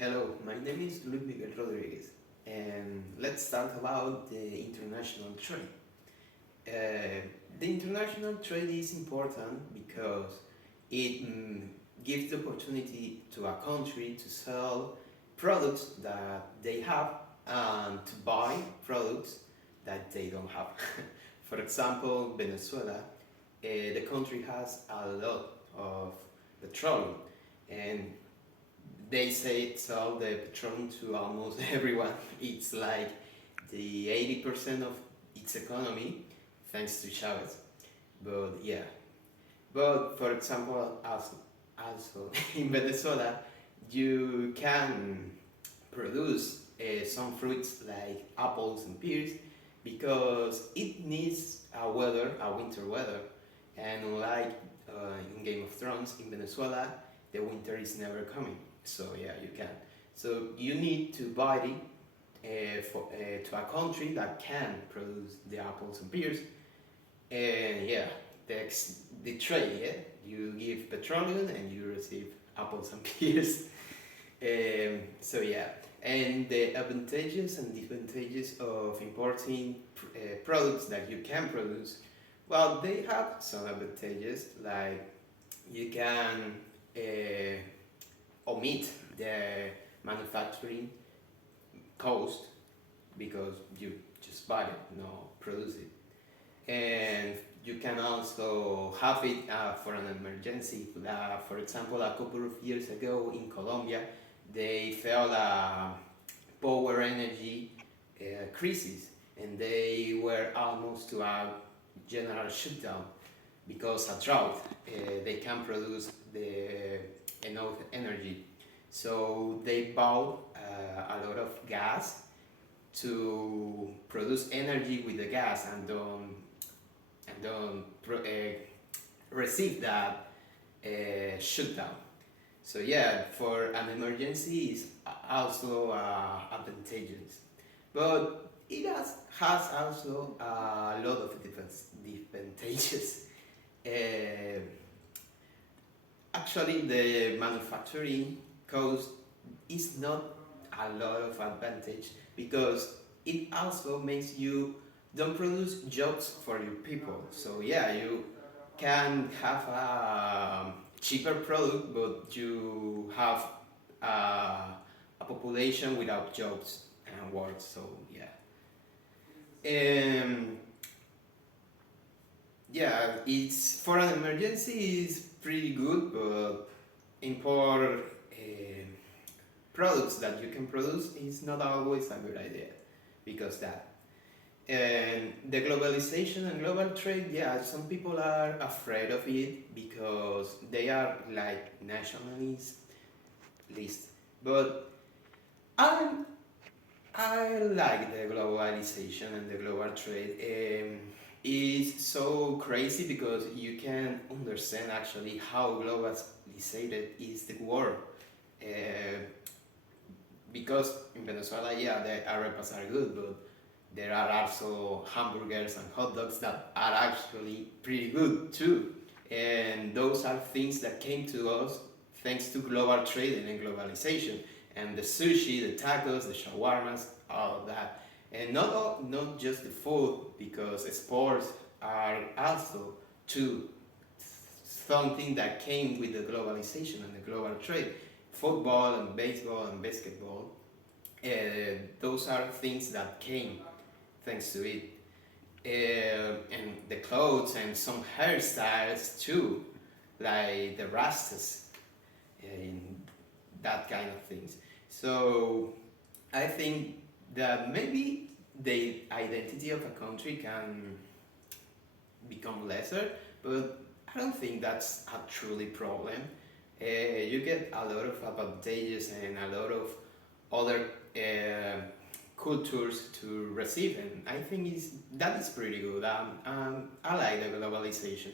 Hello, my name is Luis Miguel Rodriguez, and let's talk about the international trade. The international trade is important because it gives the opportunity to a country to sell products that they have and to buy products that they don't have. For example, Venezuela, the country has a lot of petroleum, and they say sell the petroleum to almost everyone. It's like the 80% of its economy, thanks to Chavez. But yeah, but for example, also in Venezuela, you can produce some fruits like apples and pears because it needs a winter weather, and unlike in Game of Thrones in Venezuela, the winter is never coming. So yeah, you can. So you need to buy it to a country that can produce the apples and pears, and yeah, the trade. Yeah, you give petroleum and you receive apples and pears. So yeah, and the advantages and disadvantages of importing products that you can produce. Well, they have some advantages, like you can omit the manufacturing cost because you just buy it, no produce it, and you can also have it for an emergency. For example, a couple of years ago in Colombia, they felt a power energy crisis, and they were almost to a general shutdown because a drought. They can produce enough energy, so they bought a lot of gas to produce energy with the gas and don't receive that shutdown. So yeah, for an emergency is also advantageous, but it has also a lot of disadvantages. Uh, Actually, the manufacturing cost is not a lot of advantage because it also makes you don't produce jobs for your people. So yeah, you can have a cheaper product, but you have a population without jobs and work. So um, yeah, it's for an emergency is pretty good, but import products that you can produce is not always a good idea because that. And the globalization and global trade, yeah, some people are afraid of it because they are like nationalist list. But I'm, I like the globalization and the global trade. It's so crazy because you can understand actually how globalized is the world. Uh, because in Venezuela, yeah, the arepas are good, but there are also hamburgers and hot dogs that are actually pretty good too. And those are things that came to us thanks to global trade and globalization. And the sushi, the tacos, the shawarmas, all of that. And not just the food, because sports are also too something that came with the globalization and the global trade. Football and baseball and basketball, those are things that came thanks to it. And the clothes and some hairstyles too, like the rastas and that kind of things. So I think that maybe the identity of a country can become lesser, but I don't think that's a truly problem. You get a lot of advantages and a lot of other cultures to receive, and I think that is pretty good. I like the globalization.